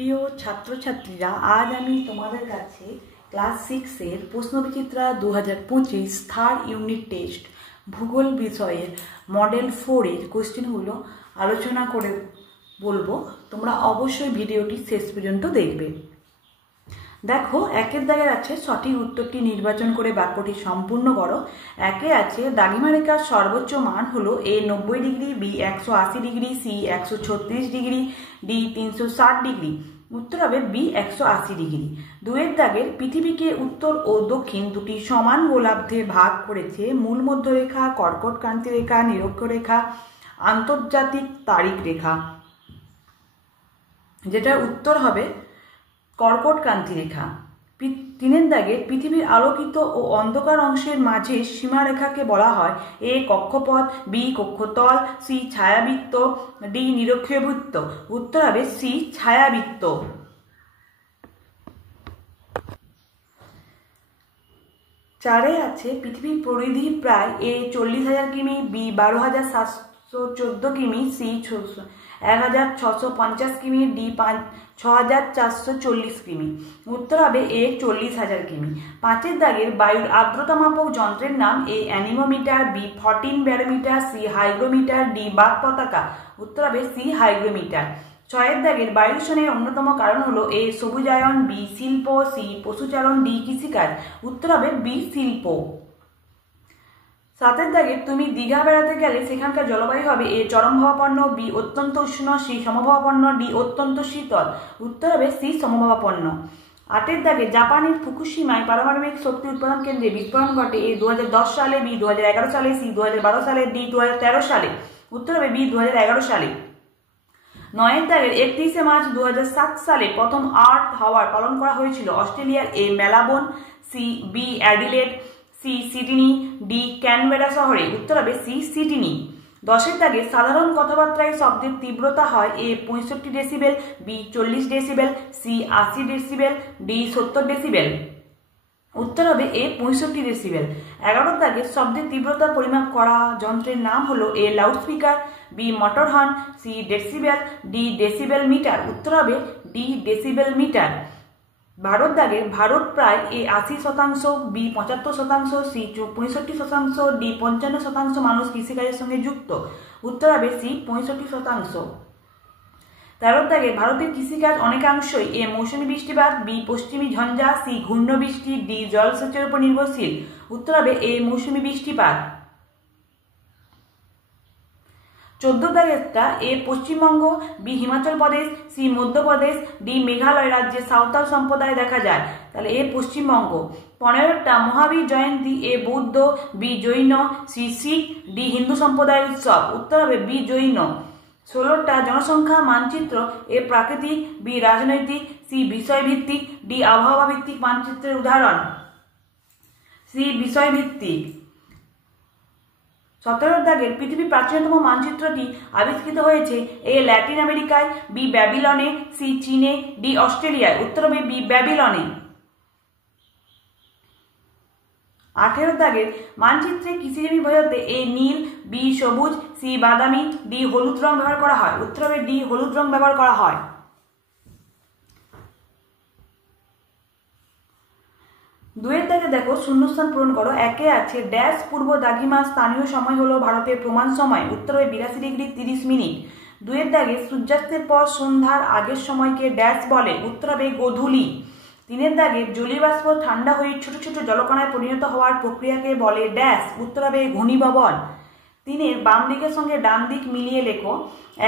প্রিয় ছাত্রছাত্রীরা, আজ আমি তোমাদের কাছে ক্লাস 6-এর প্রশ্নবিচিত্রা 2025 থার্ড ইউনিট টেস্ট ভূগোল বিষয়ের মডেল 4-এর কোশ্চেনগুলো আলোচনা করে বলবো। তোমরা অবশ্যই ভিডিওটি শেষ পর্যন্ত দেখবে। দেখো, একের দাগে আছে সঠিক উত্তরটি নির্বাচন করে বাক্যটি সম্পূর্ণ করো। একে আছে দাগিমা রেখার সর্বোচ্চ মান হলো A 90 degree, B 180 degree, C 136 degree, D 360 degree. উত্তর হবে বি 180 ডিগ্রি। দুয়ের দাগের পৃথিবীকে উত্তর ও দক্ষিণ দুটি সমান গোলার্ধে ভাগ করেছে মূল মধ্যরেখা, কর্কট ক্রান্তি রেখা, নিরক্ষরেখা, আন্তর্জাতিক তারিখ রেখা, যেটার উত্তর হবে কর্কট ক্রান্তি রেখা। তিনের দাগে পৃথিবীর আলোকিত ও অন্ধকার অংশের মাঝে সীমারেখাকে বলা হয় এ কক্ষপথ, বি কক্ষতল, সি ছায়াবৃত্ত, ডি নিরক্ষীয় বৃত্ত। উত্তর হবে সি ছায়াবৃত্ত। চারে আছে পৃথিবীর পরিধি প্রায় এ 40,000 কিমি, বি 12,714 কিমি, সি 1,650 কিমি, ডি 6,440 কিমি। উত্তর হবে এ 40,000 কিমি। পাঁচের দাগের বায়ুর আর্দ্রতা মাপক যন্ত্রের নাম A anemometer, B 14 barometer, C hygrometer, D বাগ পতাকা। উত্তর হবে সি হাইগ্রোমিটার। ছয়ের দাগের বায়ু দূষণের অন্যতম কারণ হলো এ সবুজায়ন, বি শিল্প, সি পশুচারণ, ডি কৃষিকাজ। উত্তর হবে বি শিল্প। সাতের দাগে তুমি দীঘা বেড়াতে গেলে সেখানকার জলবায়ু হবে এ চরমভাবাপন্ন, বি অত্যন্ত উষ্ণ, সি সমভাবাপন্ন, ডি অত্যন্ত শীতল। উত্তর হবে সি সমভাবাপন্ন। আটের দাগে জাপানের ফুকুশিমায় পারমাণবিক শক্তি উৎপাদন কেন্দ্রে বিস্ফোরণ ঘটে এ 2010 সালে, বি 2011 সালে, সি 2012 সালে, ডি 2013 সালে। উত্তর হবে বি 2011 সালে। নয়ের দাগের 31শে মার্চ 2007 সালে প্রথম আর্থ আওয়ার পালন করা হয়েছিল অস্ট্রেলিয়ার A Melbourne, C B Adelaide, C Sydney, D Canberra শহরে। উত্তর হবে সি সিডনি। 10এর দাগে সাধারণ কথাবার্তায় শব্দের তীব্রতা হয় A 65 decibel, B 40 decibel, C 80 decibel, D 70 decibel. উত্তর হবে এ 65 ডেসিবেল। 11এর দাগে শব্দের তীব্রতা পরিমাপ করা যন্ত্রের নাম হলো A loudspeaker, B motor horn, C decibel, D decibel meter. উত্তর হবে ডি ডেসিবেল মিটার। 12এর দাগে ভারত প্রায় এ 80%, বি 75%, সি 65%, ডি 55% মানুষ কৃষিকাজের সঙ্গে যুক্ত। উত্তর হবে সি 65%। 13এর দাগে ভারতের কৃষিকাজ অনেকাংশই এ মৌসুমী বৃষ্টিপাত, বি পশ্চিমী ঝঞ্ঝা, সি ঘূর্ণ বৃষ্টি, ডি জলসেচের উপর নির্ভরশীল। উত্তর হবে এ মৌসুমী বৃষ্টিপাত। 14 দাগেরটা এ Paschimbanga, B Himachal Pradesh, C Madhya Pradesh, D Meghalaya রাজ্যে সাঁওতাল সম্প্রদায় দেখা যায়। তাহলে এ পশ্চিমবঙ্গ। 15টা মহাবীর জয়ন্তী এ বৌদ্ধ, বি জৈন, সি শিখ, ডি হিন্দু সম্প্রদায়ের উৎসব। উত্তর হবে বি জৈন। 16টা জনসংখ্যা মানচিত্র এ প্রাকৃতিক, বি রাজনৈতিক, সি বিষয়ভিত্তিক, ডি আবহাওয়া ভিত্তিক মানচিত্রের উদাহরণ। সি বিষয়ভিত্তিক। 17 দাগের পৃথিবীর প্রাচীনতম মানচিত্রটি আবিষ্কৃত হয়েছে এ ল্যাটিন আমেরিকায়, বি ব্যাবিলনে, সি চীনে, ডি অস্ট্রেলিয়ায়। উত্তর হবে বি ব্যাবিলনে। 18 দাগের মানচিত্রে কৃষিজমি বোঝাতে এ নীল, বি সবুজ, সি বাদামি, ডি হলুদ রং ব্যবহার করা হয়। উত্তর হবে ডি হলুদ রং ব্যবহার করা হয়। 2এর দাগে দেখো শূন্যস্থান পূরণ করো। একে আছে ড্যাশ পূর্ব দাগিমা স্থানীয় সময় হলো ভারতের প্রমাণ সময়। উত্তর হবে 82 ডিগ্রি 30 মিনিট। 2এর দাগে সূর্যাস্তের পর সন্ধ্যার আগের সময়কে ড্যাশ বলে। উত্তর হবে গোধূলি। 3এর দাগে জলীয়বাষ্প ঠান্ডা হয়ে ছোট ছোট জলকণায় পরিণত হওয়ার প্রক্রিয়াকে বলে ড্যাশ। উত্তর হবে ঘূর্ণিভবন। 3এর বাম দিকের সঙ্গে ডান দিক মিলিয়ে লেখো।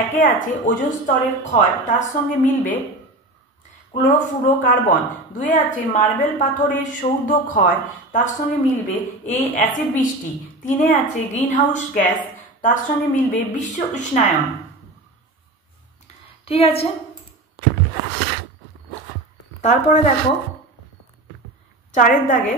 একে আছে ওজোন স্তরের ক্ষয়, তার সঙ্গে মিলবে ক্লোরোফ্লুরোকার্বন। 2এ আছে মার্বেল পাথরের সৌধ ক্ষয়, তার সঙ্গে মিলবে এ অ্যাসিড বৃষ্টি। 3এ আছে গ্রিনহাউস গ্যাস, তার সঙ্গে মিলবে বিশ্ব উষ্ণায়ন। ঠিক আছে, তারপরে দেখো 4এর দাগে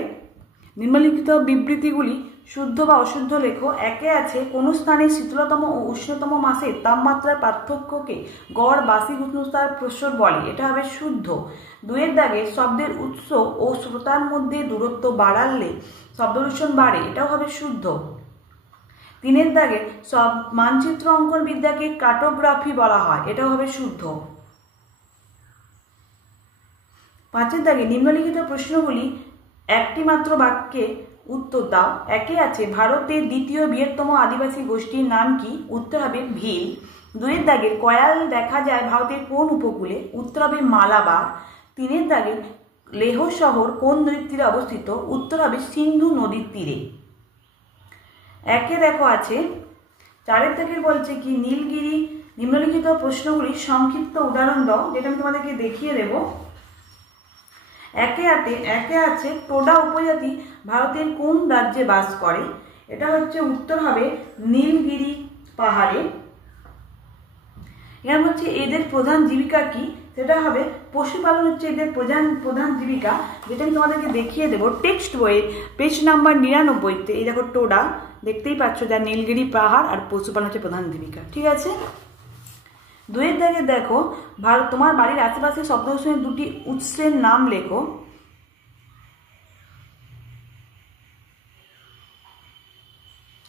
নিম্নলিখিত বিবৃতিগুলি শুদ্ধ বা অশুদ্ধ লেখো। একে আছে কোন স্থানে শীতলতম ও উষ্ণতম মাসের তাপমাত্রার পার্থক্যকে গড় বার্ষিক উষ্ণতার প্রসর বলে। এটা হবে শুদ্ধ। 2এর দাগে শব্দের উৎস ও শ্রোতার মধ্যে দূরত্ব বাড়ালে শব্দদূষণ বাড়ে। এটাও হবে শুদ্ধ। 3এর দাগে সব মানচিত্র অঙ্কন বিদ্যাকে কার্টোগ্রাফি বলা হয়। এটাও হবে শুদ্ধ। 5 দাগে নিম্নলিখিত প্রশ্নগুলি একটি মাত্র বাক্যে উত্তর দাও। একে আছে ভারতের দ্বিতীয় বৃহত্তম আদিবাসী গোষ্ঠীর নাম কি? উত্তর হবে ভিল। 2 দাগের কয়াল দেখা যায় ভারতের কোন উপকূলে? উত্তর হবে মালাবার। 3 দাগের লেহ শহর কোন নদীর তীরে অবস্থিত? উত্তর হবে সিন্ধু নদীর তীরে। একে দেখো আছে 4 দাগের বলছে কি নীলগিরি নিম্নলিখিত প্রশ্নগুলির সংক্ষিপ্ত উদাহরণ দাও, যেটা আমি তোমাদেরকে দেখিয়ে দেব। একে আছে টোডা উপজাতি ভারতের কোন রাজ্যে বাস করে? এটা হচ্ছে উত্তর হবে নীলগিরি পাহাড়ে। এর হচ্ছে এদের প্রধান জীবিকা কি? সেটা হবে পশুপালন হচ্ছে এদের প্রধান জীবিকা, যেটা আমি তোমাদেরকে দেখিয়ে দেবো টেক্সট বইয়ে পেজ নাম্বার 99-তে। এই দেখো টোডা দেখতেই পাচ্ছ, যার নীলগিরি পাহাড় আর পশুপালন হচ্ছে প্রধান জীবিকা। ঠিক আছে। 2 দাগে দেখো তোমার বাড়ির আশেপাশে শব্দ দূষণের 2টি উৎসের নাম লেখো।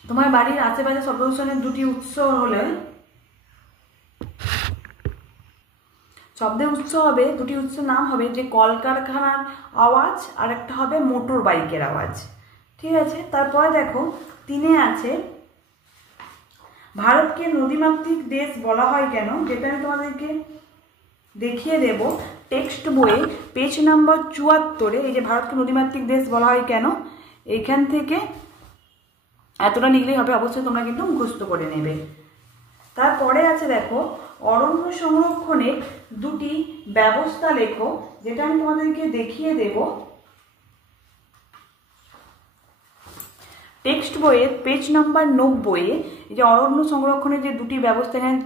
তোমার বাড়ির আশেপাশে শব্দ দূষণের 2টি উৎস হলে শব্দের উৎস হবে 2টি উৎসের নাম হবে যে কলকারখানার আওয়াজ আর একটা হবে মোটর বাইকের আওয়াজ। ঠিক আছে। তারপরে দেখো 3 আছে ভারতকে নদীমাতৃক দেশ বলা হয় কেন? যেটা আমি তোমাদেরকে দেখিয়ে দেব টেক্সট বইয়ে পেজ নাম্বার 74-এ। এই যে ভারতকে নদীমাতৃক দেশ বলা হয় কেন, এইখান থেকে এতটা লিখলেই হবে, অবশ্যই তোমরা কিন্তু মুখস্থ করে নেবে। তারপরে আছে দেখো অরণ্য সংরক্ষণের 2টি ব্যবস্থা লেখো, যেটা আমি তোমাদেরকে দেখিয়ে দেব টেক্সট বইয়ের পেজ নাম্বার 90-এ। এই যে অরণ্য সংরক্ষণের যে 2টি ব্যবস্থা, এখানে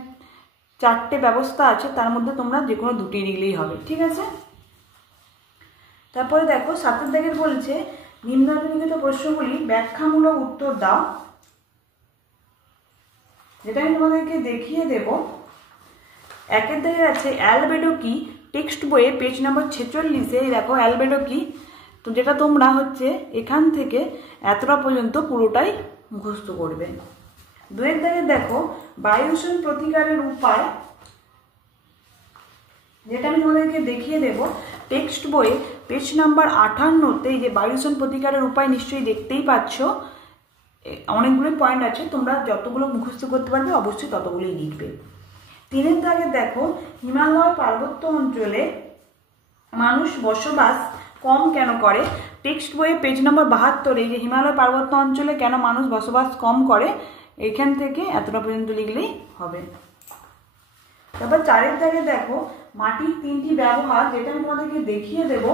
4টে ব্যবস্থা আছে, তার মধ্যে তোমরা যে কোনো 2টি লিখলেই হবে। ঠিক আছে। তারপরে দেখো 7 দাগের বলছে নিম্নলিখিত প্রশ্নগুলি ব্যাখ্যামূলক উত্তর দাও, যেটা আমি তোমাদেরকে দেখিয়ে দেব। 1 দাগের আছে অ্যালবেডো কি? টেক্সট বইয়ে পেজ নাম্বার 46-এ দেখো অ্যালবেডো কি, তো যেটা তোমরা হচ্ছে এখান থেকে এতটা পর্যন্ত পুরোটাই মুখস্থ করবে। 2 দাগের দেখো বায়ু দূষণ প্রতিকারের উপায়, যেটা আমি তোমাদেরকে দেখিয়ে দেব টেক্সট বইয়ে পেজ নাম্বার 58-তে। এই যে বায়ু দূষণ প্রতিকারের উপায় নিশ্চয়ই দেখতেই পাচ্ছ, অনেকগুলো পয়েন্ট আছে, তোমরা যতগুলো মুখস্থ করতে পারবে অবশ্যই ততগুলোই লিখবে। 3 দাগে দেখো হিমালয় পার্বত্য অঞ্চলে মানুষ বসবাস কম কেন করে? টেক্সট বইয়ে পেজ নাম্বার 72-এ যে হিমালয় পার্বত্য অঞ্চলে কেন মানুষ বসবাস কম করে, এখান থেকে এতটা পর্যন্ত লিখলেই হবে। তারপর 4 দাগে দেখো মাটির 3টি ব্যবহার, যেটা আমি তোমাদেরকে দেখিয়ে দেব।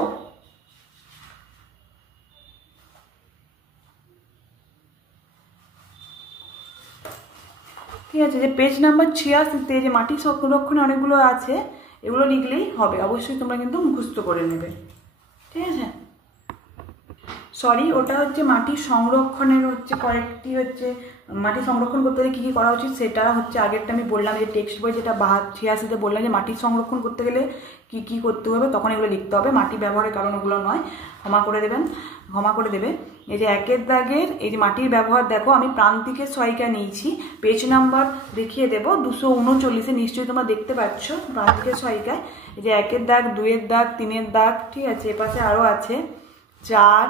ঠিক আছে। যে পেজ নাম্বার 86-তে যে মাটির সংরক্ষণে অনেকগুলো আছে, এগুলো লিখলেই হবে, অবশ্যই তোমরা কিন্তু মুখস্থ করে নেবে। ঠিক আছে। সরি, ওটা হচ্ছে মাটির সংরক্ষণের হচ্ছে কয়েকটি হচ্ছে মাটি সংরক্ষণ করতে গেলে কী কী করা উচিত, সেটা হচ্ছে আগেরটা আমি বললাম যে টেক্সট বই যেটা 86-তে বললাম যে মাটির সংরক্ষণ করতে গেলে কী কী করতে হবে, তখন এগুলো লিখতে হবে। মাটি ব্যবহারের কারণ ওগুলো নয়, ক্ষমা করে দেবে। এই যে 1 দাগের এই যে মাটির ব্যবহার দেখো আমি প্রান্তিকের সহায়িকা নিয়েছি, পেজ নাম্বার দেখিয়ে দেবো 239-এ, নিশ্চয়ই তোমরা দেখতে পাচ্ছ প্রান্তিকের সহায়িকায়। এই যে 1 দাগ, 2 দাগ, 3 দাগ। ঠিক আছে। এপাশে আরও আছে 4,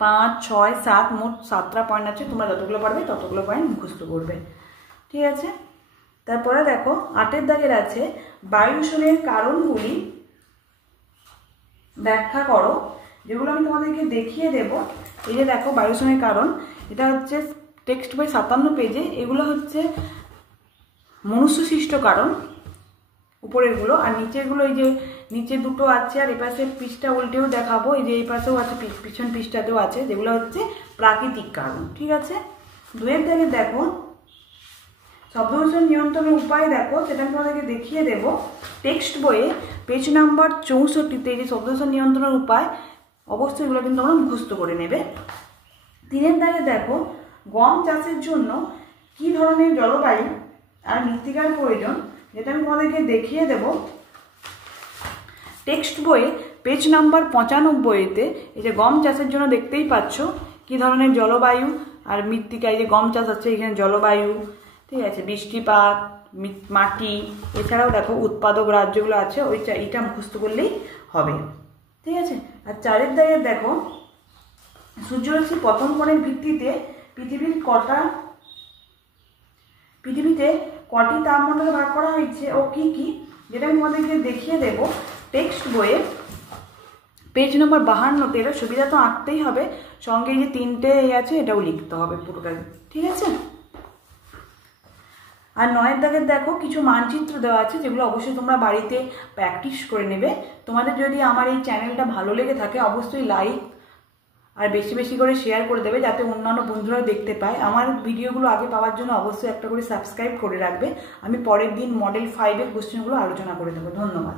5, 6, 7, মোট 7টা পয়েন্ট আছে, তোমরা যতগুলো পারবে ততগুলো পয়েন্ট মুখস্থ করবে। ঠিক আছে। তারপরে দেখো 8 দাগের আছে বায়ু দূষণের কারণগুলি ব্যাখ্যা করো, যেগুলো আমি তোমাদেরকে দেখিয়ে দেব। এই যে দেখো বায়ু দূষণের কারণ, এটা হচ্ছে টেক্সট বই 57 পেজে। এগুলো হচ্ছে মনুষ্য সৃষ্ট কারণ উপরেরগুলো, আর নিচেরগুলো এই যে নিচে 2টো আছে, আর এপাশে পৃষ্ঠা উল্টেও দেখাবো, এই যে এই পাশেও আছে, পিছন পৃষ্ঠাতেও আছে, যেগুলো হচ্ছে প্রাকৃতিক কারণ। ঠিক আছে। 2 দাগে দেখো শব্দ দূষণ নিয়ন্ত্রণের উপায় দেখো, সেটা আমি তোমাদেরকে দেখিয়ে দেব টেক্সট বইয়ে পেজ নাম্বার 64-তে। এই যে শব্দ দূষণ নিয়ন্ত্রণের উপায়, অবশ্যই এগুলো কিন্তু তোমরা মুখস্থ করে নেবে। 3 দাগে দেখো গম চাষের জন্য কি ধরনের জলবায়ু আর মৃত্তিকার প্রয়োজন, যেটা আমি তোমাদেরকে দেখিয়ে দেব টেক্সট বইয়ে পেজ নাম্বার 95-তে। এই যে গম চাষের জন্য দেখতেই পাচ্ছ কি ধরনের জলবায়ু আর মৃত্তিকা, এই যে গম চাষ হচ্ছে এখানে জলবায়ু, ঠিক আছে, বৃষ্টিপাত, মাটি, এছাড়াও দেখো উৎপাদক রাজ্যগুলো আছে, এইটা মুখস্থ করলেই হবে। ঠিক আছে। আর 4 দাগে দেখো সূর্যরশ্মি পতন কোণের ভিত্তিতে পৃথিবীতে কটি তাপমণ্ডলে ভাগ করা হয়েছে ও কি কি, যেটা আমি তোমাদেরকে দেখিয়ে দেব টেক্সট বইয়ে পেজ নম্বর 52-তে। এটা সুবিধা তো আঁকতেই হবে, সঙ্গে এই যে 3টে আছে এটাও লিখতে হবে পুরোটা। ঠিক আছে। আর 9 দাগের দেখো কিছু মানচিত্র দেওয়া আছে, যেগুলো অবশ্যই তোমরা বাড়িতে প্র্যাকটিস করে নেবে। তোমাদের যদি আমার এই চ্যানেলটা ভালো লেগে থাকে অবশ্যই লাইক আর বেশি বেশি করে শেয়ার করে দেবে, যাতে অন্যান্য বন্ধুরাও দেখতে পায়। আমার ভিডিওগুলো আগে পাওয়ার জন্য অবশ্যই একটা করে সাবস্ক্রাইব করে রাখবে। আমি পরের দিন মডেল 5-এর কোশ্চেনগুলো আলোচনা করে দেবো। ধন্যবাদ।